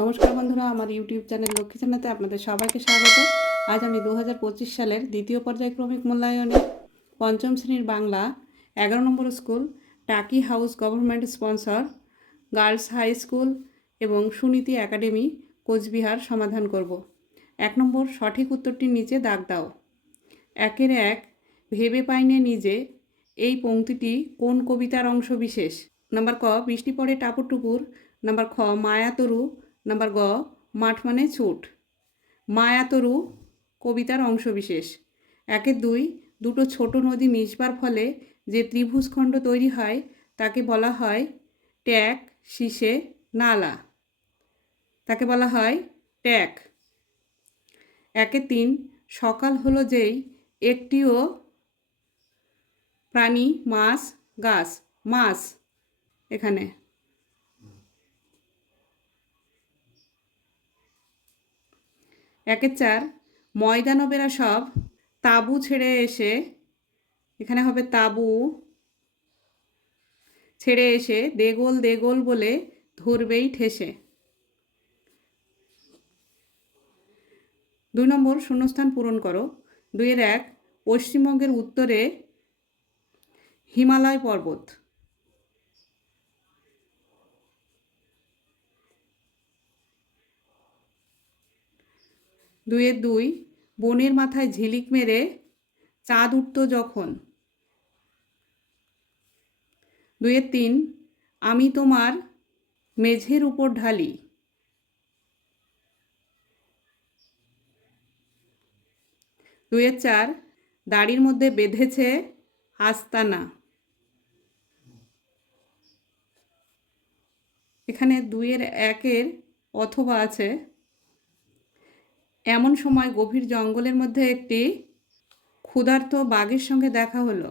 নমস্কার বন্ধুরা, আমার ইউটিউব চ্যানেল লক্ষ্মী চ্যানেলতে আপনাদের সবাইকে স্বাগত। আজ আমি দু হাজার পঁচিশ সালের দ্বিতীয় পর্যায়ক্রমিক মূল্যায়নে পঞ্চম শ্রেণির বাংলা এগারো নম্বর school, Taki house government sponsor, girls high school এবং সুনীতি একাডেমি, কোচবিহার সমাধান করব। এক নম্বর সঠিক উত্তরটির নিচে দাগ দাও। একের এক, ভেবে পাইনে নিজে এই পংক্তিটি কোন কবিতার অংশ বিশেষ নাম্বার ক, বৃষ্টি পড়ে টাপুর টুপুর নাম্বার খ, মায়াতরু। নাম্বার গ, মাঠ মানে ছুট। মায়াতরু কবিতার অংশ বিশেষ একের দুই, দুটো ছোট নদী মিশবার ফলে যে ত্রিভুজখণ্ড তৈরি হয়, তাকে বলা হয় ট্যাক, শীষে নালা। তাকে বলা হয় ট্যাক। একে তিন, সকাল হলো যেই একটিও প্রাণী, মাছ, গাছ, মাছ। এখানে একের চার, ময়দানবেরা সব তাবু ছেড়ে এসে, এখানে হবে তাবু, ছেড়ে এসে দেগোল দেগোল বলে ধরবেই ঠেসে। দুই নম্বর শূন্যস্থান পূরণ করো। দুইয়ের এক, পশ্চিমবঙ্গের উত্তরে হিমালয় পর্বত। দুইয়ের দুই, বনের মাথায় ঝিলিক মেরে চাঁদ উঠত যখন। দুইয়ের তিন, আমি তোমার মেঝের উপর ঢালি। দুইয়ের চার, দাড়ির মধ্যে বেঁধেছে আস্তানা। এখানে দুইয়ের একের অথবা আছে। এমন সময় গভীর জঙ্গলের মধ্যে একটি ক্ষুধার্ত বাঘের সঙ্গে দেখা হলো।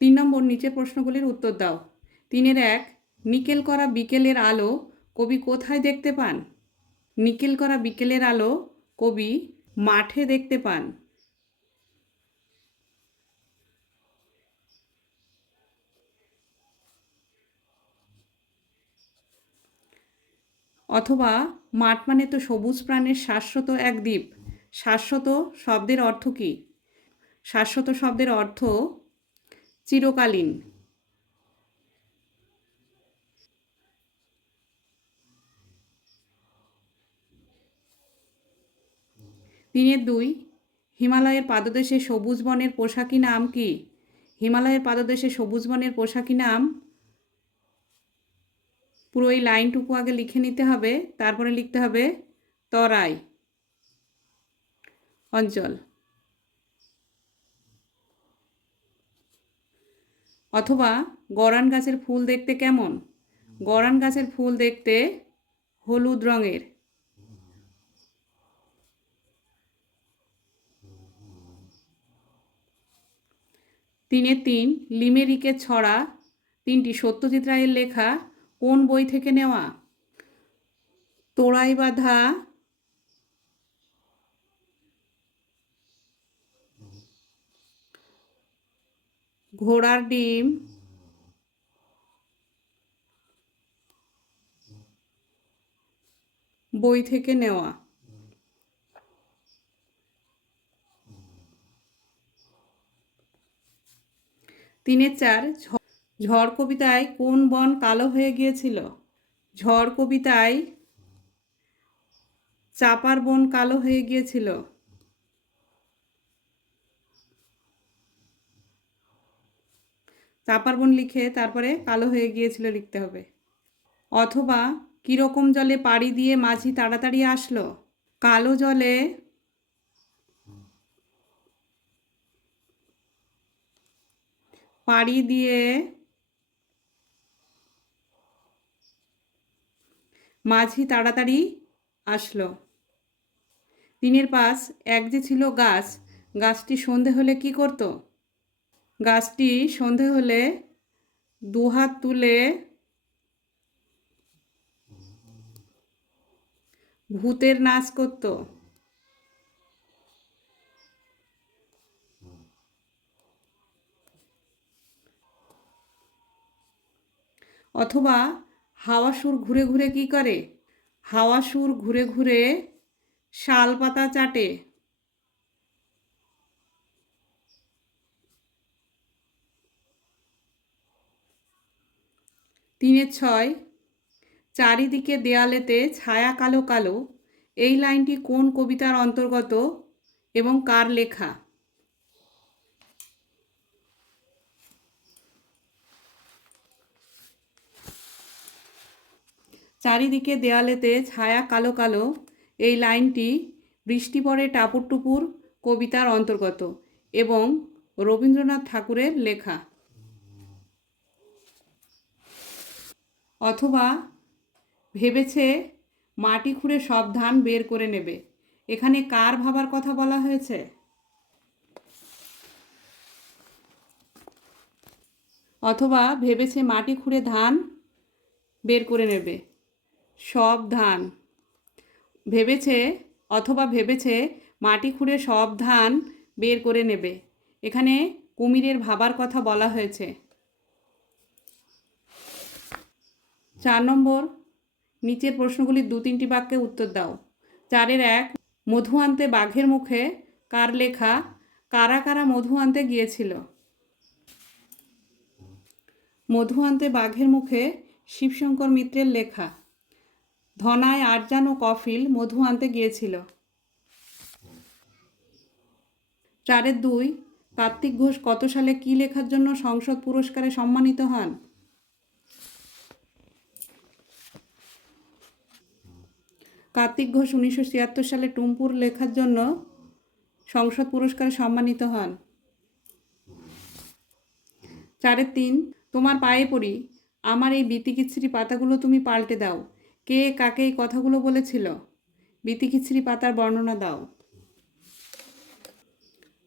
তিন নম্বর নিচের প্রশ্নগুলির উত্তর দাও। তিনের এক, নিকেল করা বিকেলের আলো কবি কোথায় দেখতে পান? নিকেল করা বিকেলের আলো কবি মাঠে দেখতে পান। অথবা মাঠ মানে তো সবুজ প্রাণের শাশ্বত এক দ্বীপ। শাশ্বত শব্দের অর্থ কী? শাশ্বত শব্দের অর্থ চিরকালীন। তিনের দুই, হিমালয়ের পাদদেশে সবুজ বনের পোশাকি নাম কি? হিমালয়ের পাদদেশে সবুজ বনের পোশাকি নাম পুরো এই লাইনটুকু আগে লিখে নিতে হবে, তারপরে লিখতে হবে তরাই, অঞ্চল। অথবা গরান গাছের ফুল দেখতে কেমন? গরান গাছের ফুল দেখতে হলুদ রঙের। তিনে তিন, লিমেরিকের ছড়া, তিনটি সত্যজিৎ রায়ের লেখা কোন বই থেকে নেওয়া? তোড়াই বাঁধা। ঘোড়ার ডিম। বই থেকে নেওয়া। তিনের চার ঝ- ঝড় কবিতায় কোন বন কালো হয়ে গিয়েছিল? ঝড় কবিতায় চাপার বন কালো হয়ে গিয়েছিল। চাপার বন লিখে তারপরে কালো হয়ে গিয়েছিল লিখতে হবে। অথবা কীরকম জলে পাড়ি দিয়ে মাঝি তাড়াতাড়ি আসলো? কালো জলে পাড়ি দিয়ে মাঝি তাড়াতাড়ি আসলো। দিনের পাশ এক যে ছিল গাছ, গাছটি সন্ধে হলে কি করত? গাছটি সন্ধে হলে দুহাত তুলে ভূতের নাচ করত। অথবা হাওয়া সুর ঘুরে ঘুরে কি করে? হাওয়া সুর ঘুরে ঘুরে শাল পাতা চাটে। তিনের ছয়, চারিদিকে দেয়ালেতে ছায়া কালো কালো, এই লাইনটি কোন কবিতার অন্তর্গত এবং কার লেখা? চারিদিকে দেয়ালেতে ছায়া কালো কালো, এই লাইনটি বৃষ্টি পড়ে টাপুর টুপুর কবিতার অন্তর্গত এবং রবীন্দ্রনাথ ঠাকুরের লেখা। অথবা ভেবেছে মাটি খুঁড়ে সব ধান বের করে নেবে। এখানে কার ভাবার কথা বলা হয়েছে? অথবা ভেবেছে মাটি খুঁড়ে ধান বের করে নেবে। সব ধান। ভেবেছে অথবা ভেবেছে মাটি খুঁড়ে সব ধান বের করে নেবে। এখানে কুমিরের ভাবার কথা বলা হয়েছে। চার নম্বর, নিচের প্রশ্নগুলির দু তিনটি বাক্যে উত্তর দাও। চারের এক, মধু আনতে বাঘের মুখে কার লেখা, কারা কারা মধু আনতে গিয়েছিল? মধু আনতে বাঘের মুখে শিবশঙ্কর মিত্রের লেখা। ধনায় আরজান ও কফিল মধু আনতে গিয়েছিল। চারের দুই, কার্তিক ঘোষ কত সালে কী লেখার জন্য সংসদ পুরস্কারে সম্মানিত হন? কার্তিক ঘোষ উনিশশো ছিয়াত্তর সালে টুমপুর লেখার জন্য সংসদ পুরস্কারে সম্মানিত হন। চারের তিন, তোমার পায়ে পড়ি, আমার এই বিতিকিচ্ছিরি পাতাগুলো তুমি পাল্টে দাও। কে কাকে এই কথাগুলো বলেছিল? বিতিকিচ্ছিরি পাতার বর্ণনা দাও।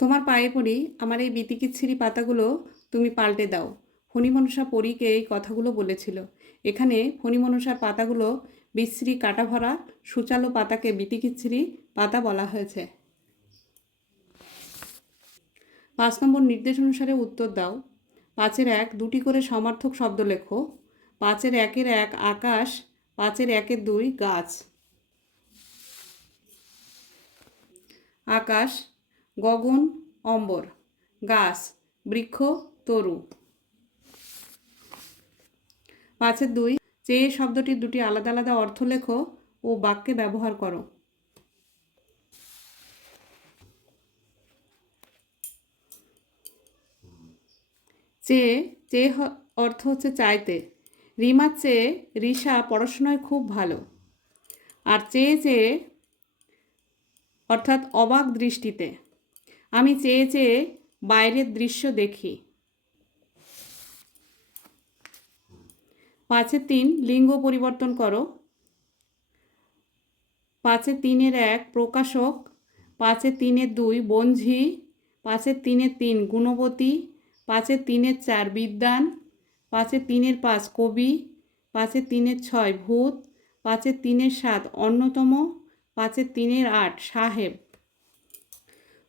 তোমার পায়ে পড়ি, আমার এই বিতিকিচ্ছিরি পাতাগুলো তুমি পাল্টে দাও। ফণিমনসা পরীকে এই কথাগুলো বলেছিল। এখানে ফণিমনসার পাতাগুলো বিশ্রী কাটা ভরা, সুচালো পাতাকে বিতিকিচ্ছিরি পাতা বলা হয়েছে। পাঁচ নম্বর নির্দেশ অনুসারে উত্তর দাও। পাঁচের এক দুটি করে সমার্থক শব্দ লেখো। পাঁচের একের এক আকাশ পাঁচের একের দুই গাছ। আকাশ, গগন, অম্বর, গাছ, বৃক্ষ, তরু। পাঁচের দুই চেয়ে শব্দটির দুটি আলাদা আলাদা অর্থ লেখো ও বাক্যে ব্যবহার করো। চেয়ে চেয়ে অর্থ হচ্ছে চাইতে। রিমার চেয়ে রিসা পড়াশোনায় খুব ভালো। আর চেয়ে চেয়ে, অর্থাৎ অবাক দৃষ্টিতে, আমি চেয়ে চেয়ে বাইরের দৃশ্য দেখি। পাঁচের তিন লিঙ্গ পরিবর্তন করো। পাঁচের তিনের এক প্রকাশক পাঁচের তিনের দুই বঞ্ঝি পাঁচের তিনের তিন গুণবতী পাঁচের তিনের চার বিদ্যান পাঁচের তিনের পাঁচ কবি পাঁচের তিনের ছয় ভূত পাঁচের তিনের সাত অন্যতম পাঁচের তিনের আট সাহেব।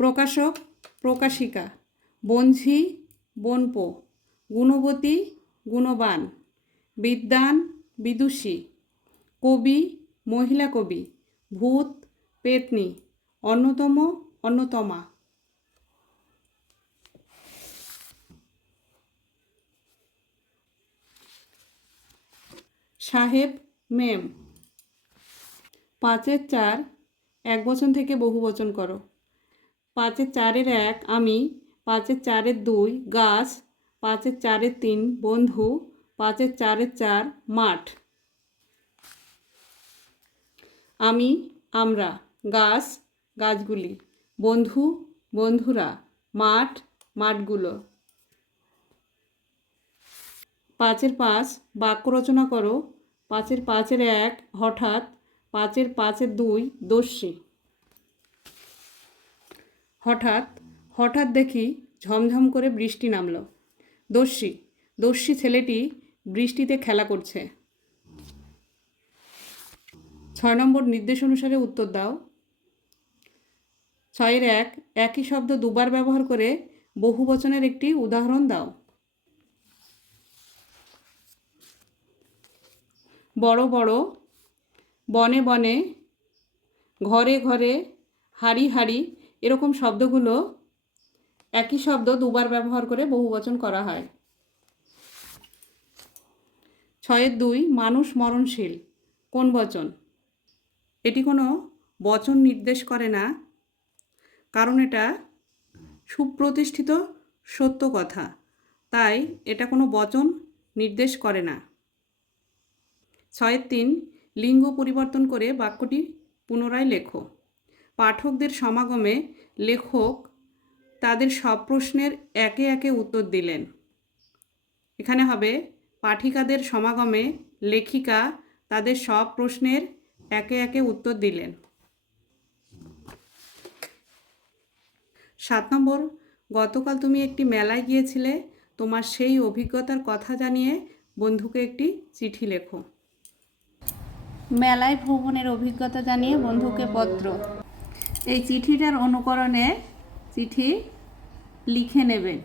প্রকাশক, প্রকাশিকা বঞ্ঝি বনপো, গুণবতী, গুণবান বিদ্যান বিদুষী, কবি, মহিলা কবি, ভূত, পেতনি, অন্যতম, অন্যতমা। সাহেব মেম পাঁচের চার, এক বচন থেকে বহু বচন করো। পাঁচের চারের এক, আমি। পাঁচের চারের দুই, গাছ। পাঁচের চারের তিন, বন্ধু। পাঁচের চারের চার, মাঠ। আমি, আমরা। গাছ, গাছগুলি। বন্ধু, বন্ধুরা। মাঠ, মাঠগুলো। পাঁচের পাঁচ, বাক্য রচনা করো। পাঁচের পাঁচের এক হঠাৎ, পাঁচের পাঁচের দুই দস্যি। হঠাৎ হঠাৎ দেখি ঝমঝম করে বৃষ্টি নামল। দস্যি দস্যি ছেলেটি বৃষ্টিতে খেলা করছে। ছয় নম্বর নির্দেশ অনুসারে উত্তর দাও। ছয়ের এক, একই শব্দ দুবার ব্যবহার করে বহু বচনের একটি উদাহরণ দাও। বড় বড়, বনে বনে, ঘরে ঘরে, হাড়ি হাড়ি এরকম শব্দগুলো একই শব্দ দুবার ব্যবহার করে বহুবচন করা হয়। ছয়ের দুই, মানুষ মরণশীল, কোন বচন? এটি কোনো বচন নির্দেশ করে না, কারণ এটা সুপ্রতিষ্ঠিত সত্য কথা, তাই এটা কোনো বচন নির্দেশ করে না। ছয়ের তিন লিঙ্গ পরিবর্তন করে বাক্যটি পুনরায় লেখো। পাঠকদের সমাগমে লেখক তাদের সব প্রশ্নের একে একে উত্তর দিলেন। এখানে হবে, পাঠিকাদের সমাগমে লেখিকা তাদের সব প্রশ্নের একে একে উত্তর দিলেন। সাত নম্বর, গতকাল তুমি একটি মেলায় গিয়েছিলে, তোমার সেই অভিজ্ঞতার কথা জানিয়ে বন্ধুকে একটি চিঠি লেখো। মেলায় ভ্রমণের অভিজ্ঞতা জানিয়ে বন্ধুকে পত্র। এই চিঠিটার অনুকরণে চিঠি লিখে নেবেন।